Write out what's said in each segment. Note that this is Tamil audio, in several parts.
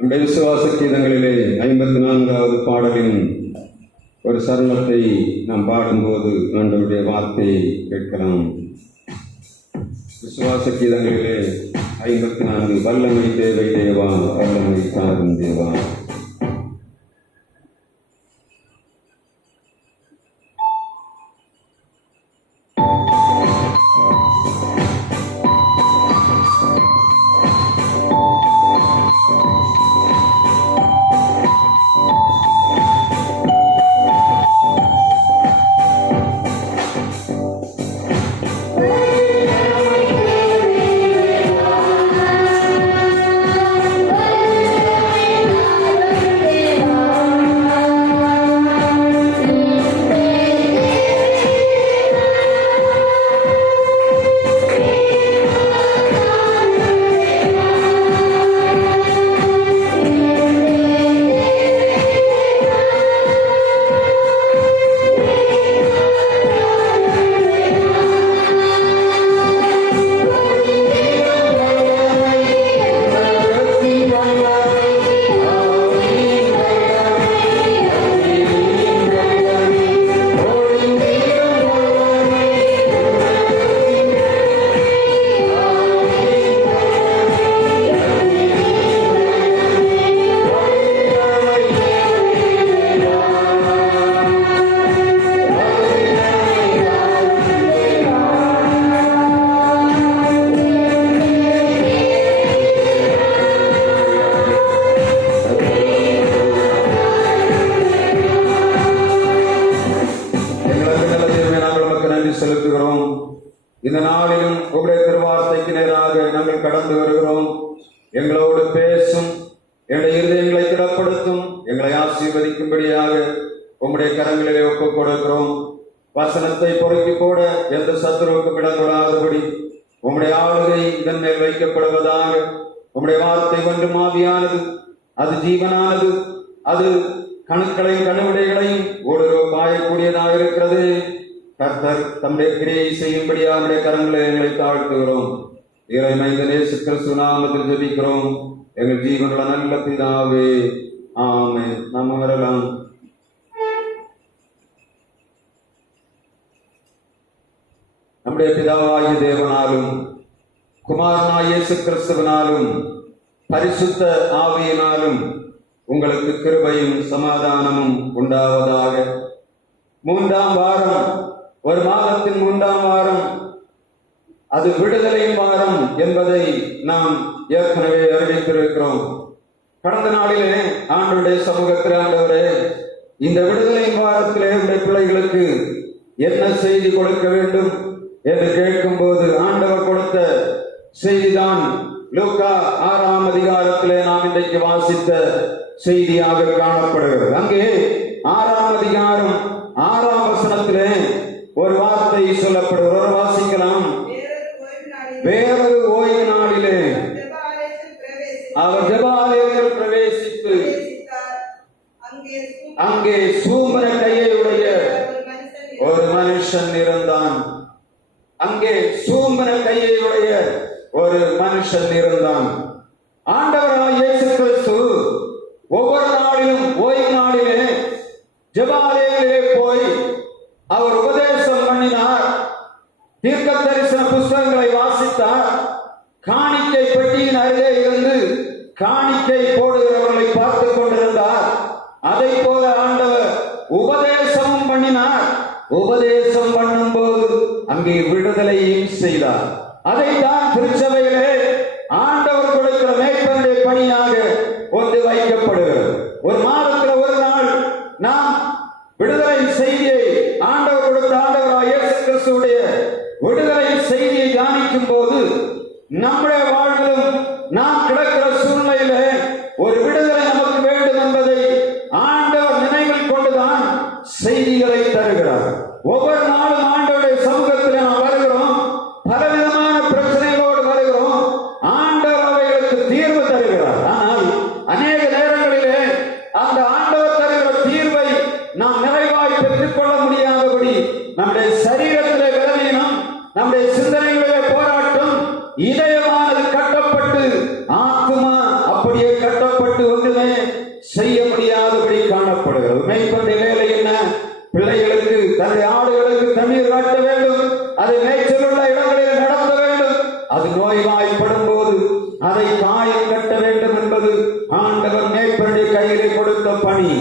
நம்முடைய விசுவாச கீதங்களிலே 54வது பாடலின் ஒரு சரணத்தை நாம் பாடும்போது ஆண்டவருடைய வார்த்தையை கேட்கலாம். விசுவாச கீதங்களிலே 54 வல்லமை தேவை தேவா, வல்லமை தாரும் தேவா. செலுத்துகிறோம். இந்த நாளிலும் உங்களுடைய திருவார்த்தைக்கு நேராக நாங்கள் கடந்து வருகிறோம். எங்களோடு பேசும், எங்களுடைய இருதயங்களை திடப்படுத்தும், எங்களை ஆசீர்வதிக்கும்படியாக உங்களுடைய கரங்களிலே ஒப்புக் கொடுக்கிறோம். வசனத்தை பொறுக்கி போட எந்த சத்துருவுக்கும் இடங்கொள்ளாதபடி உங்களுடைய ஆளுகை இதன் மேல் வைக்கப்படுவதாக. உங்களுடைய வார்த்தை ஒன்றும் ஆவியானது, அது ஜீவனானது, அது கணுக்களையும் கணுவிடைகளையும் ஊடுருவ பாயக்கூடியதாக இருக்கிறது. கர்த்தர் தம்முடைய கிரியை செய்யும்படியாக நம்முடைய கரங்களை எங்களை தாழ்த்துகிறோம். இறைமைந்தனே கிறிஸ்து நாமத்தில் ஜெபிக்கிறோம் எங்கள் ஜீவனுள்ள நல்ல பிதாவே, ஆமென். நாம் வரலாம். நம்முடைய பிதாவாகிய தேவனாலும் குமாரனாகிய இயேசு கிறிஸ்துவினாலும் பரிசுத்த ஆவியினாலும் உங்களுக்கு கிருபையும் சமாதானமும் உண்டாவதாக. 3ஆம் வாரம், ஒரு மாதத்தின் 3ஆம் வாரம், அது விடுதலையின் வாரம் என்பதை நாம் ஏற்கனவே அறிவித்திருக்கிறோம். கடந்த நாளிலே ஆண்டவருடைய சமூகத்தில், ஆண்டவரே, இந்த விடுதலையின் வாரத்திலே உடைய பிள்ளைகளுக்கு என்ன செய்தி கொடுக்க வேண்டும் என்று கேட்கும் போது ஆண்டவர் கொடுத்த செய்திதான் லூக்கா 6ஆம் அதிகாரத்திலே நாம் இன்றைக்கு வாசித்த செய்தியாக காணப்படுகிறது. அங்கே 6ஆம் அதிகாரம் 6ஆம் வசனத்திலே ஒரு வார்த்தை சொல்லப்படுகிறது. ஒரு வாசிக்கலாம். வேறொரு ஓய்வு நாளிலே அவர் ஜெபாலயத்தில் பிரவேசித்து அங்கே சூம்பர கையுடைய ஒரு மனுஷன் இருந்தான். அங்கே சூம்பர கையுடைய ஒரு மனுஷன் இருந்தான். ஆண்டவராகிய இயேசு கிறிஸ்து ஒவ்வொரு நாளிலும் ஓய்வு நாளிலே ஜெபாலயத்திலே போய் அவர் உபதேசம் பண்ணினார், தீர்க்க தரிசன புஸ்தகங்களை வாசித்தார், காணிக்கை பெட்டியின் அருகே இருந்து காணிக்கை போடுகிறவர்களை பார்த்துக் கொண்டிருந்தார். அதை போல ஆண்டவர் உபதேசமும் பண்ணினார். உபதேசம் பண்ணும் போது அங்கே விடுதலையும் செய்தார். அதைத்தான் திருச்சபையிலே ஆண்டவர் கொடுக்கிற மேய்ப்பனுடைய பணியாக ஒன்று வைக்கப்படுகிறது. ஒரு மாதத்தில் ஒரு நாள் நாம் விடுதலை செய்தியை, ஆண்டவர் கொடுத்த ஆண்டவராகிய இயேசு கிறிஸ்துவுடைய விடுதலை செய்தியை தியானிக்கும் போது நம்முடைய வாழ்விலும் நாம் கிடக்கிற சூழ்நிலையிலே ஒரு விடுதலை நமக்கு வேண்டும் என்பதை ஆண்டவர் நினைவில் கொண்டுதான் செய்திகளை தருகிறார். ஒவ்வொரு நாளும் ஆண்டவருடைய சமூகத்தில் நாம் வருகிறோம், பலவிதமான பிரச்சனைகளோடு வருகிறோம். ஆண்டவர் அவைகளுக்கு தீர்வு தருகிறார். ஆனால் மூடப்பட்டு ஒன்றுமே செய்ய முடியாதபடி காணப்படுகிறது. மேய்ப்பனுடைய வேலை என்ன? பிள்ளைகளுக்கு, தன்னுடைய ஆடுகளுக்கு தண்ணீர் காட்ட வேண்டும், அதை மேய்ச்சலுள்ள இடங்களில் நடத்த வேண்டும். அது நோய்வாய்ப்படும் போது அதை காயம் கட்ட வேண்டும் என்பது ஆண்டவர் மேய்ப்பனுடைய கையிலே கொடுத்த பணி.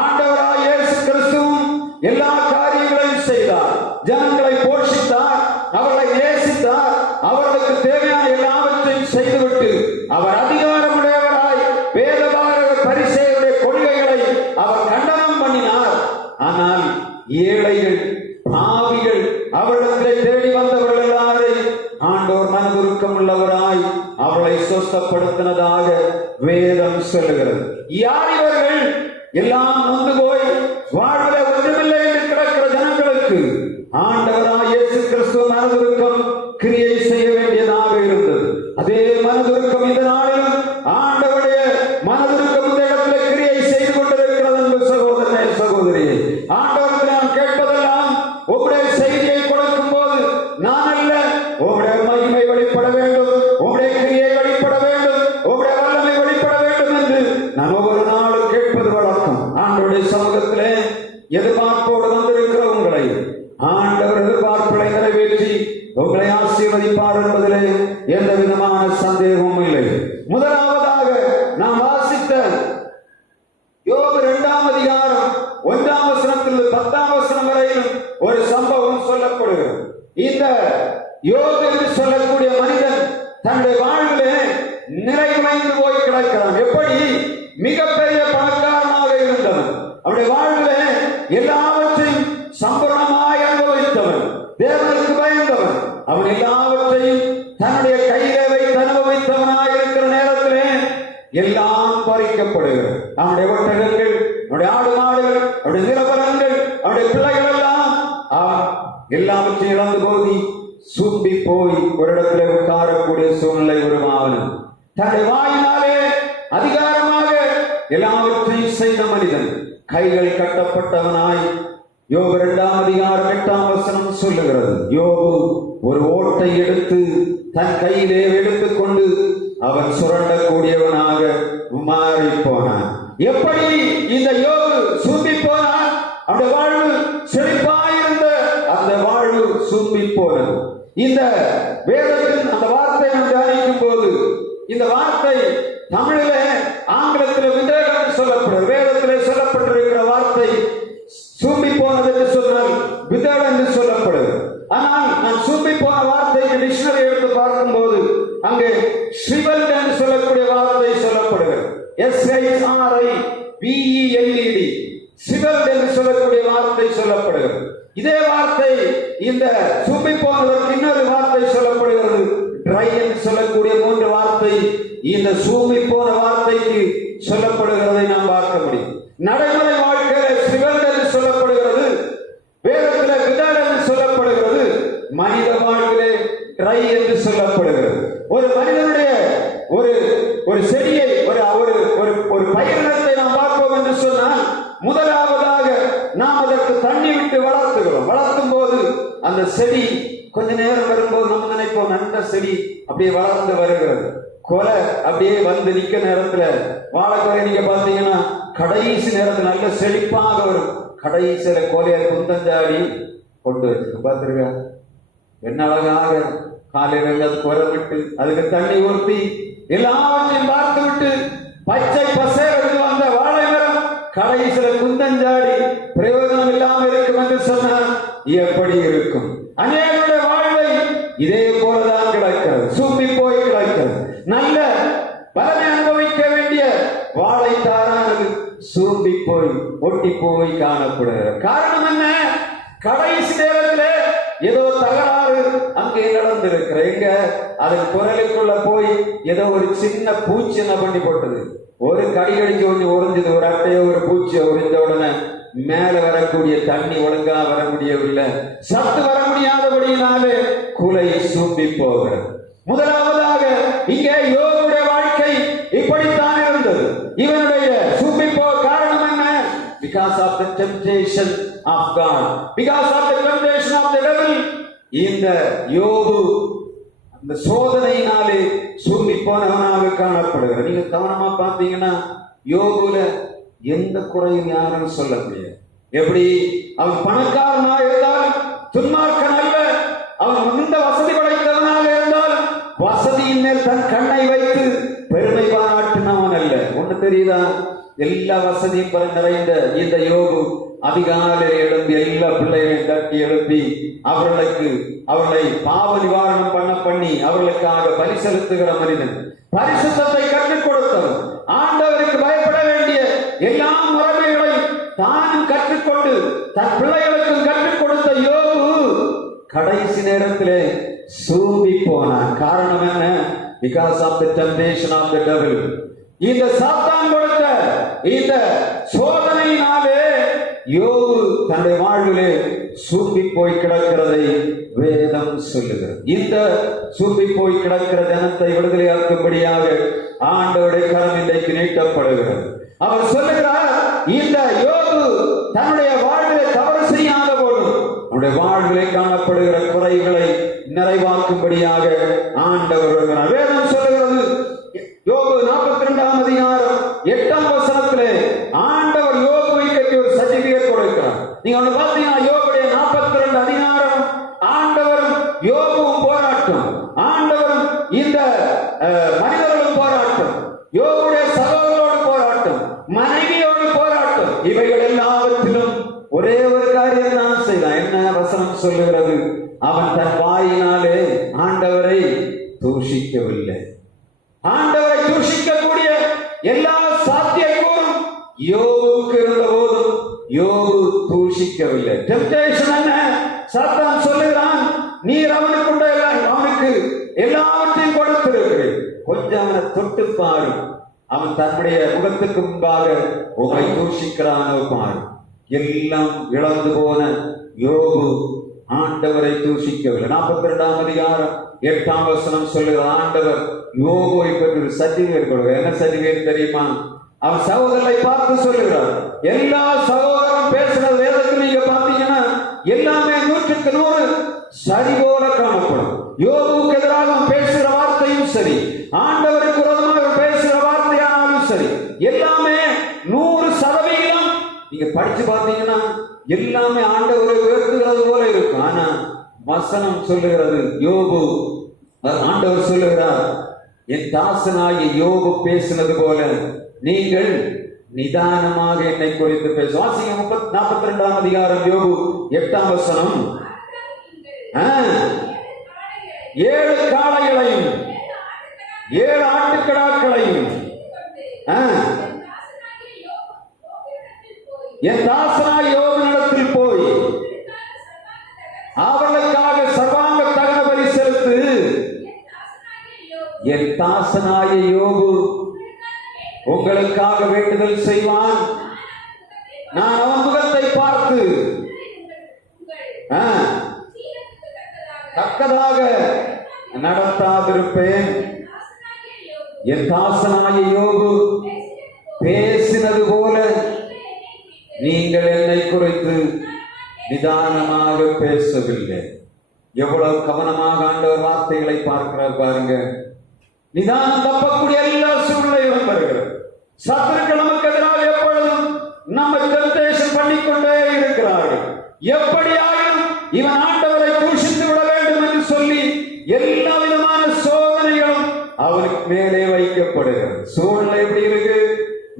ஆண்டவராய் இயேசு கிறிஸ்துவும் எல்லா காரியங்களையும் செய்தார். ஜனங்களை போஷித்தார், அவர்களை நேசித்தார், அவர்களுக்கு தேவையான எல்லாவற்றையும் செய்துவிட்டு அவர் அதிகாரமுடையவராய் வேதபாரக பரிசேயருடைய கொள்கைகளை அவர் கண்டனம் பண்ணினார். ஆனால் ஏழைகள், பாவிகள், அவர்களிடத்திலே தேடி வந்தவர்கள் எல்லாரையும் ஆண்டவர் மனதுருக்கம் உள்ளவராய் அவளை சொஸ்தப்படுத்தினதாக வேதம் சொல்லுகிறது. யார் இவர்கள்? எல்லாம் நொந்து போய் வாழ்விலே ஒன்றுமில்லை என்று கிடக்கிற ஜனங்களுக்கு ஆண்டவராய் இயேசு கிறிஸ்துவ மனதுருக்கம் கிரியை செய்ய வேண்டியதாக இருந்தது. அதே மனதுருக்கம் இந்த நாளிலும் ஆண்டவருடைய மனதுருக்கம் இந்த இடத்துல கிரியை செய்து கொண்டிருக்கிறது. என்று சகோதரனே, சகோதரியே, ஆண்டவருக்கு நான் கேட்பதெல்லாம் உங்களுடைய செய்தியை கொடுக்கும் போது நான் அல்ல, உங்களுடைய மகிமை வெளிப்பட வேண்டும், உங்களுடைய கிரியை வெளிப்பட வேண்டும், உங்களுடைய வல்லமை வெளிப்பட வேண்டும் என்று நான் ஒவ்வொரு நாளும் கேட்பது வழக்கம். ஆண்டவருடைய சமூகத்திலே எதிர்பார்ப்போடு வந்திருக்கிற உங்களை ஆண்டவர் எதிர்பார்ப்புகளை நிறைவேற்றி உங்களை ஆசீர்வதிப்பார் என்பதிலே எந்த விதமான சந்தேகமும் இல்லை. முதலாவதாக நாம் வாசித்த யோபு 2ஆம் அதிகாரம் 1ஆம் வசனத்தில் 10ஆம் வசனம் வரையிலும் ஒரு சம்பவம் சொல்லப்படுகிறது. இந்த யோபு என்று சொல்லக்கூடிய மனிதன் தன்னுடைய வாழ்விலே நிறைவடைந்து போய் கிடக்கிறான். எப்படி? மிகப்பெரிய பணக்காரனாக இருந்தவன், அவனுடைய வாழ்விலே எல்லாவற்றையும் சம்பூர்ணமாய் அனுபவித்தவன், தேவனுக்கு பயந்தவன், அவன் எல்லாவற்றையும் தன்னுடைய கையிலே வைத்து அனுபவித்தவனாய் இருக்கிற நேரத்திலே எல்லாம் பறிக்கப்படுகிறது. அவனுடைய ஒட்டகங்கள், அவனுடைய ஆடு மாடுகள், அவனுடைய நிலவரங்கள், அவனுடைய பிள்ளைகள் எல்லாம் எல்லாவற்றையும் இழந்து போதி சூம்பி போய் ஒரு இடத்திலே உட்காரக்கூடிய சூழ்நிலை உருவானது. தன்னுடைய வாயினாலே அதிகாரமாக எல்லாவற்றையும் செய்த மனிதன் கைகள் கட்டப்பட்டவனாய் யோபு 2ஆம் அதிகாரம் 8ஆம் வசனம் சொல்லுகிறது. யோபு ஒரு ஓட்டை எடுத்து தன் கையிலே எடுத்துக்கொண்டு அவன் சுரண்டக்கூடியவனாக மாறி போனான். எப்படி இந்த யோபு சூம்பி போனான்? அவனுடைய வாழ்வு செழிப்பாயிருந்த அந்த வாழ்வு சூம்பி போனது. இந்த வேதத்தின் அந்த வார்த்தையை நாம் தியானிக்கும் போது இந்த வார்த்தை தமிழிலே ஆங்கிலத்தில் விதேகம் சொல்லப்படுகிறது. வேதத்திலே சொல்லப்பட்டிருக்கிற வார்த்தை சூம்பி போனது என்று சொன்னால் விதேகம் என்று சொல்லப்படுகிறது. ஆனால் நான் சூம்பி போன வார்த்தைக்கு டிக்ஷனரி எடுத்து பார்க்கும் போது அங்கே ஸ்ரிவல்ட் என்று சொல்லக்கூடிய வார்த்தை சொல்லப்படுகிறது. SHRIVELED ஸ்ரிவல்ட் என்று சொல்லக்கூடிய வார்த்தை சொல்லப்படுகிறது. இதே வார்த்தை இந்த சூம்பி போனதற்கு இன்னொரு வார்த்தை சொல்லப்படுகிறது. ட்ரை என்று சொல்லக்கூடிய 3 வார்த்தை இந்த சூம்பி போன வார்த்தைக்கு சொல்லப்படுகிறதை நாம் பார்க்க முடியும். நடைமுறை வாழ்க்கையில் ஸ்ரிவல்ட் என்று சொல்லப்படுகிறது, வேதத்தில் விதேகம் என்று சொல்லப்படுகிறது, மனித வாழ்விலே ட்ரை என்று சொல்லப்படுகிறது. ஒரு மனிதனுடைய ஒரு செடியை ஒரு பயிரினத்தை நாம் பார்ப்போம் என்று சொன்னால் முதலாவதாக நாம் அதற்கு தண்ணி விட்டு வளர்த்துகிறோம். வளர்த்தும் போது அந்த செடி கொஞ்ச நேரம் வரும்போது நம்ம நினைப்போம் நல்ல செடி அப்படியே வளர்ந்து வருகிறது. கொலை அப்படியே வந்து நிக்க நேரத்துல வாழைக்கொலை நீங்க பாத்தீங்கன்னா கடைசி நேரத்தில் நல்ல செழிப்பாக வரும். கடைசியில கோலையை குந்தஞ்சாடி கொண்டு வச்சு பார்த்துருக்க என்ன அழகாக காலையில அது கொலை விட்டு அதுக்கு தண்ணி ஊற்றி எல்லாவற்றையும் பார்த்து விட்டு பச்சை பசேர் வந்த வாழை மரம் கடைசியில குந்தஞ்சாடி பிரயோஜனம் இல்லாமல் இருக்கும் என்று சொன்னால் எப்படி இருக்கும்? அநேகருடைய வாழ்வை இதே போலதான் கிடக்கிறது, சூம்பி போய் கிடக்கிறது. நல்ல பலனை அனுபவிக்க வேண்டிய வாழைத்தாரானது சூம்பி போய் ஒட்டி போய் காணப்படுகிறது. காரணம் என்ன? கடைசி நேரத்தில் ஏதோ தகராறு அங்கே நடந்திருக்கிற எங்க அதன் குரலுக்குள்ள போய் ஏதோ ஒரு சின்ன பூச்சி என்ன பண்ணி போட்டது, ஒரு கடி கடிச்சு கொஞ்சம் உறிஞ்சது, ஒரு அட்டையோ ஒரு பூச்சியோ உறிஞ்ச உடனே மேல வரக்கூடிய தண்ணி ஒழுங்கா வர முடியவில்லை, சத்து வர முடியாதபடியினாலே குலை சூம்பி போகிறது. முதலாவதாக இங்கே யோபுடைய வாழ்க்கை இப்படித்தான் இருந்தது. இவனுடைய சூம்பி போக காரணம் என்ன? Because of the temptation of God, because of the temptation of the devil. இந்த யோபு இந்த சோதனையினாலே சூம்பி போனவனாக காணப்படுகிறார். நீங்க கவனமா பார்த்தீங்கன்னா யோபுல எந்த குறையும் யாரும் சொல்ல முடியாது. எப்படி அவன் பணக்காரனா இருந்தாலும் துன்மார்க்கன் அல்ல. அவன் மிகுந்த வசதி படைத்தவனாக இருந்தாலும் வசதியின் மேல் தன் கண்ணை வைத்து பெருமை பாராட்டினவன் அல்ல. ஒண்ணு தெரியுதா? எல்லா வசதியும் நிறைந்த இந்த யோபு அதிகாலையில் எழுப்பி எல்லா பிள்ளைகளையும் தட்டி எழுப்பி அவர்களை பாவ நிவாரணம் பண்ணி அவர்களுக்காக பலி செலுத்துகிற மனிதன், பரிசுத்தத்தை கற்றுக் கொடுத்தவன், ஆண்டவருக்கு பயப்பட வேண்டிய எல்லா முறைமைகளையும் தானும் கற்றுக்கொண்டு தன் பிள்ளைகளுக்கும் கற்றுக் கொடுத்த யோபு கடைசி நேரத்திலே சூம்பி போனான். காரணம் என்ன? Because of the temptation of the devil. இந்த சாத்தான் கொடுத்த இந்த சோதனையினாலே யோபு தன்னுடைய வாழ்விலே சூம்பி போய் கிடக்கிறதை வேதம் சொல்லுகிறது. இந்த சூம்பி போய் கிடக்கிற ஜனத்தை விடுதலையாக்கும்படியாக ஆண்டவருடைய கரம் இன்றைக்கு நீட்டப்படுகிறது. அவர் சொல்லுகிறார், இந்த யோபு தன்னுடைய வாழ்விலே தவறு செய்யாத போது அவருடைய வாழ்விலே காணப்படுகிற குறைகளை நிறைவாக்கும்படியாக ஆண்டவர் வருகிறார். வேதம் சொல்லுகிறது, யோபு 42ஆம் அதிகாரம் 8ஆம் வசனத்திலே ஆண்டவர் யோபுவை பற்றி ஒரு சர்டிபிகேட் கொடுக்கிறார். நீங்க ஒண்ணு பார்த்தீங்கன்னா யோபுடைய 42 அதிகாரம் ஆண்டவரும் யோபுவும் போராட்டம், ஆண்டவரும் இந்த மனிதர்களும் போராட்டம், யோபுடைய சகோதரோடு போராட்டம், மனைவியோடு போராட்டம். இவைகள் எல்லாவற்றிலும் ஒரே ஒரு காரியம் தான் செய்தான். என்ன வசனம் சொல்லுகிறது? அவன் தன் வாயினாலே ஆண்டவரை தூஷிக்கவில்லை. ஆண்டவரை தூஷிக்கக்கூடிய எல்லா சாத்தியக்கூறும் யோபுக்கு இருந்த போதும் யோபு தூஷிக்கவில்லை. டெம்ப்டேஷன் என்ன? சாத்தான் சொல்லுகிறான், நீர் அவனுக்கு எல்லாவற்றையும் கொடுத்திருக்கிறேன், கொஞ்சம் அவனை தொட்டு பாரு, அவன் தன்னுடைய முகத்துக்கு முன்பாக உங்களை தூஷிக்கிறானோ பாரு. எல்லாம் இழந்து போன யோபு ஆண்டவரை தூஷிக்கவில்லை. 42ஆம் அதிகாரம் 8ஆம் வசனம் சொல்லுகிற ஆண்டவர் யோபுவை பற்றி ஒரு சர்டிபிகேட் கொடுக்கிறார். என்ன சர்டிபிகேட் தெரியுமா? அவன் சகோதரரை பார்த்து சொல்லுகிறார். எல்லா சகோதரரும் பேசுற வேதத்தில் நீங்க பார்த்தீங்கன்னா எல்லாமே 100க்கு 100 சரி போல காணப்படும். யோபுவுக்கு எதிராக பேசுகிற வார்த்தையும் சரி, ஆண்டவருக்கு விரோதமாக பேசுகிற வார்த்தையானாலும் சரி, எல்லாமே 100% நீங்க படிச்சு பார்த்தீங்கன்னா எல்லாமே ஆண்டவரை உயர்த்துகிறது போல இருக்கும். ஆனா வசனம் சொல்லுகிறது, யோபு ஆண்டவர் சொல்லுகிறார், என் தாசனாகிய யோபு பேசினது போல நீங்கள் நிதானமாக என்னை குறித்து பேச. வாசிங்க 42ஆம் அதிகாரம் யோபு 8ஆம் வசனம். 7 காளைகளையும் 7 ஆட்டுக்கடாக்களையும் என் தாசனாகிய யோபுவினிடத்தில் போய் அவர்களுக்காக சர்வாங்க தகன பலி செலுத்து. என் தாசனாகிய யோபு உங்களுக்காக வேண்டுதல் செய்வான், நான் அவன் முகத்தை பார்த்து தக்கதாக நடத்தாதிருப்பேன். என் தாசனாகிய யோபு பேசினது போல நீங்கள் என்னை குறித்து நிதானமாக பேசவில்லை. எவ்வளவு கவனமாக ஆண்டவர் வார்த்தைகளை பார்க்கிறார் பாருங்க. நிதானம் தப்பக்கூடிய எல்லா சூழ்நிலையும் வருகிறது. சத்துருக்கள் நமக்கு எதிராக எப்பொழுதும் நம்ம டெம்ப்டேஷன் பண்ணிக்கொண்டே இருக்கிறார்கள். எப்படியாயும் இவன் ஆண்டவரை தூஷித்து விட வேண்டும் என்று சொல்லி எல்லா விதமான சோதனைகளும் அவனுக்கு மேலே வைக்கப்படுகிறது. சூழ்நிலை எப்படி இருக்கு?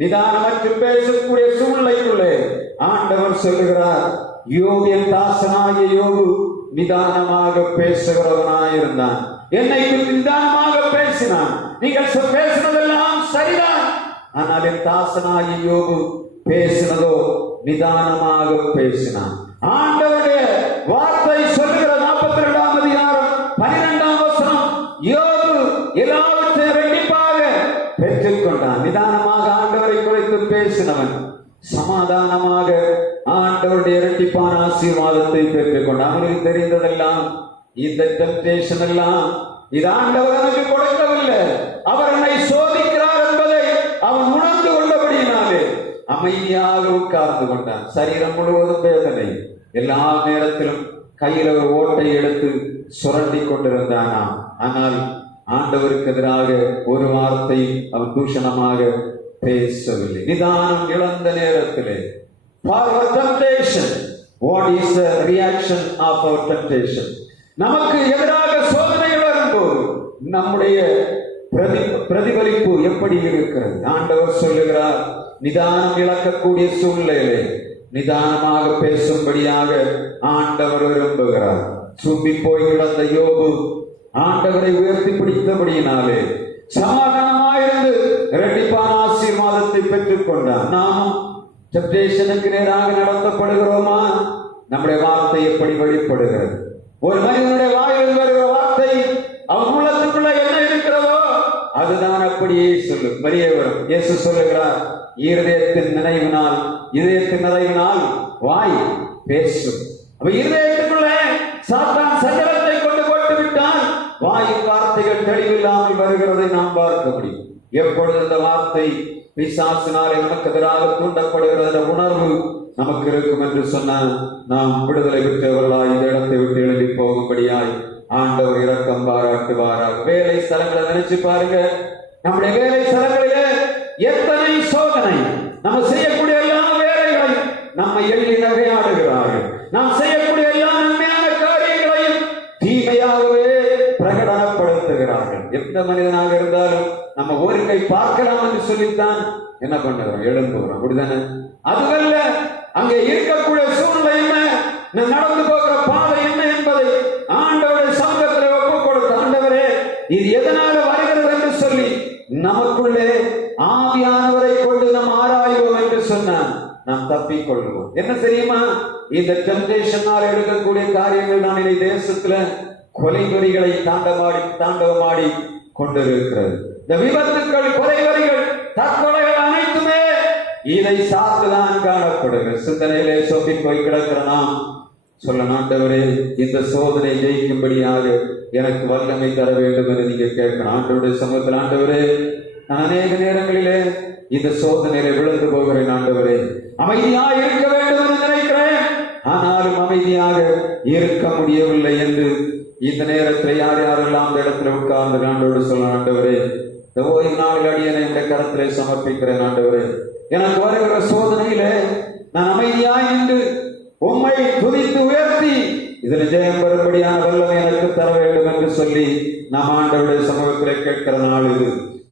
நிதானமற்று பேசக்கூடிய சூழ்நிலைக்குள்ளே ஆண்டவர் சொல்லுகிறார், யோபு என் தாசனாகிய யோபு நிதானமாக பேசுகிறவனாயிருந்தான், என்னை நிதானமாக பேசினான். நீங்கள் பேசினதெல்லாம் சரிதான், ஆனால் என் தாசனாகிய யோபு பேசினதோ நிதானமாக பேசினான். ஆண்டவருடைய வார்த்தை சொல்லுகிற 42ஆம் அதிகாரம் 12ஆம் வசனம், யோபு எல்லாவற்றையும் ரெட்டிப்பாக பெற்றுக்கொண்டான். நிதானமாக ஆண்டவரை குறித்து பேசினவன் சமாதானமாக ஆண்டவருடைய இரட்டிப்பான ஆசீர்வாதத்தை பெற்றுக் கொண்டான். அவனுக்கு தெரிந்ததெல்லாம் இந்த டெம்ப்டேஷன் எல்லாம் இது ஆண்டவர் எனக்கு கொடுக்கவில்லை, அவர் என்னை சோதிக்கிறார் என்பதை அவன் உணர்ந்து கொண்டபடியினாலே அமைதியாக உட்கார்ந்து கொண்டான். சரீரம் முழுவதும் வேதனை, எல்லா நேரத்திலும் கையில ஒரு ஓட்டை எடுத்து சுரண்டி கொண்டிருந்தானா. ஆனால் ஆண்டவருக்கு எதிராக ஒரு வார்த்தை அவன் தூஷணமாக பேசவில்லை. நிதானம் இழந்த நேரத்திலே for our temptation, what is the reaction of our temptation? நமக்கு எதிராக சோதனைகள் வரும்போது நம்முடைய பிரதிபலிப்பு எப்படி இருக்கிறது? ஆண்டவர் சொல்லுகிறார், நிதானம் இழக்கக்கூடிய சூழ்நிலையிலே நிதானமாக பேசும்படியாக ஆண்டவர் விரும்புகிறார். சும்பி போய் கிடந்த யோபு ஆண்டவரை உயர்த்தி பிடித்தபடியினாலே சமாதானமாயிருந்து இரட்டிப்பான ஆசீர்வாதத்தை பெற்றுக் கொண்டார். நாமும் டெம்ப்டேஷனுக்கு நேராக நடத்தப்படுகிறோமா? நம்முடைய வார்த்தை எப்படி வெளிப்படுகிறது? ஒரு மனிதனுடைய வாயில் வருகிற வார்த்தை அவன் உள்ளத்துக்குள்ள என்ன இருக்கிறதோ அதுதான் அப்படியே சொல்லும், வெளியே வரும். இயேசு சொல்லுகிறார், இருதயத்தின் நிறைவினால் வாய் பேசும். அப்ப இருதயத்துக்குள்ள சாத்தான் சஞ்சலத்தை கொண்டு போட்டு விட்டால் வாயின் வார்த்தைகள் தெளிவில்லாமல் வருகிறதை நாம் பார்க்க முடியும். எப்பொழுது இந்த வார்த்தை பிசாசினாலே நமக்கு எதிராக தூண்டப்படுகிற உணர்வு நமக்கு இருக்கும் என்று சொன்னால் நாம் விடுதலை பெற்றவர்களாய் இந்த இடத்தை விட்டு எழுதி போகும்படியாய் ஆண்டவர் இரக்கம் பாராட்டுவாராக. வேலை ஸ்தலங்களை நினைச்சு பாருங்க. நம்முடைய வேலை ஸ்தலங்களிலே எத்தனை சோதனை! நம்ம செய்யக்கூடிய எல்லா வேலைகளையும் நம்மை எள்ளி நகையாடுகிறார்கள். நாம் செய்யக்கூடிய எல்லா நன்மையான காரியங்களையும் தீமையாகவே பிரகடனப்படுத்துகிறார்கள். எந்த மனிதனாக இருந்தாலும் நம்ம ஒரு கை பார்க்கலாம் என்று சொல்லித்தான் என்ன பண்ணுறோம், எழுந்துகிறோம். அப்படிதானே? அதுவல்ல, அங்கே இருக்கக்கூடிய சூழ்நிலை என்ன, நடந்து போகிற பாதை என்ன என்பதை ஆண்டவருடைய சமூகத்தில் ஒப்புக் கொடுத்த ஆண்டவரே இது எதனால வருகிறது என்று சொல்லி நமக்குள்ளே ஆவியானவரை கொண்டு நாம் ஆராய்வோம் என்று சொன்னான், நாம் தப்பிக்கொள்வோம். என்ன தெரியுமா? இந்த டெம்ப்டேஷனால் எடுக்கக்கூடிய காரியங்கள் தான் இந்த தேசத்துல கொலைவரிகளை தாண்டவமாடி கொண்டிருக்கிறது. இந்த விபத்துக்கள், கொலைவரிகள், தற்கொலைகள் அனைத்துமே இதை சார்ந்துதான் காணப்படுகிறது. சிந்தனையிலே சொப்பி போய் கிடக்கிற நாம் சொல்ல, ஆண்டவரே இந்த சோதனை ஜெயிக்கும்படியாக எனக்கு வல்லமை தர வேண்டும் என்று நீங்க கேட்கணும். ஆண்டவருடைய சமூகத்தில், ஆண்டவரே நான் அநேக நேரங்களிலே இந்த சோதனையில விழுந்து போகிறேன். ஆண்டவரே அமைதியாக இருக்க வேண்டும் என்று நினைக்கிறேன், ஆனாலும் அமைதியாக இருக்க முடியவில்லை என்று இந்த நேரத்தில் யார் யாரெல்லாம் அந்த இடத்துல உட்கார்ந்து ஆண்டோடு சொல்ல, ஆண்டவரே இந்த ஓய்வு நாளில் அடியனை இந்த கரத்திலே சமர்ப்பிக்கிறேன். ஆண்டவரே எனக்கு வருகிற சோதனையிலே நான் அமைதியாய் நின்று உம்மை துதித்து உயர்த்தி இதில் ஜெயம் பெறும்படியான வல்லமை எனக்கு தர வேண்டும் என்று சொல்லி நாம் ஆண்டவருடைய சமூகத்திலே கேட்கிற நாள்